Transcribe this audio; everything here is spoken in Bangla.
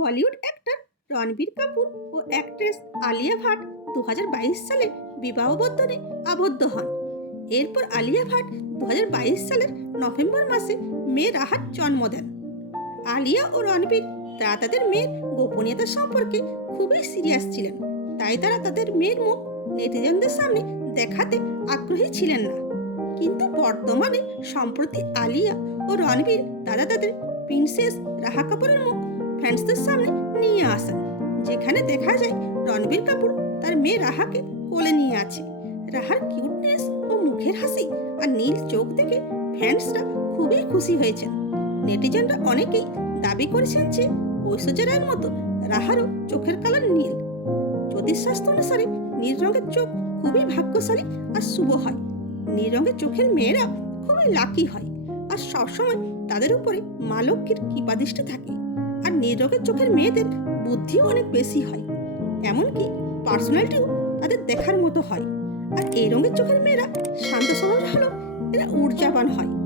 বলিউড অ্যাক্টর রণবীর কাপুর ও অ্যাক্ট্রেস আলিয়া ভাট দু হাজার বাইশ সালে বিবাহ বন্ধনে আবদ্ধ হন। এরপর আলিয়া ভাট দু হাজার বাইশ সালের নভেম্বর মাসে মেয়ে রাহাত জন্ম দেন। আলিয়া ও রণবীর তারা তাদের মেয়ের গোপনীয়তা সম্পর্কে খুবই সিরিয়াস ছিলেন, তাই তারা তাদের মেয়ের মুখ নেটিজনদের সামনে দেখাতে আগ্রহী ছিলেন না। কিন্তু বর্তমানে সম্প্রতি আলিয়া ও রণবীর তারা তাদের প্রিন্সেস রাহা কাপুরের মুখ ফ্রেন্ডসদের সামনে নিয়ে আসেন। যেখানে দেখা যায় রণবীর কাপুর তার মেয়ে রাহাকে কোলে নিয়ে আছে। রাহার কিউটনেস ও মুখের হাসি আর নীল চোখ দেখে ফ্যান্সরা খুবই খুশি হয়েছেন। নেটিজনরা অনেকেই দাবি করেছেন যে ঐশ্বর্য রায়ের মতো রাহারও চোখের কালার নীল। জ্যোতিষশাস্ত্র অনুসারে নীল রঙের চোখ খুবই ভাগ্যশালী আর শুভ হয়। নীল রঙের চোখের মেয়েরা খুবই লাকি হয়। আর সবসময় তাদের উপরে মা লক্ষ্মীর কৃপাদৃষ্টি থাকে। আর নিরোগের চোখের মেয়েদের বুদ্ধিও অনেক বেশি হয়। এমনকি পার্সোনালিটিও তাদের দেখার মতো হয়। আর এই রঙের চোখের মেয়েরা শান্ত সরল হলো এরা ঊর্জাবান হয়।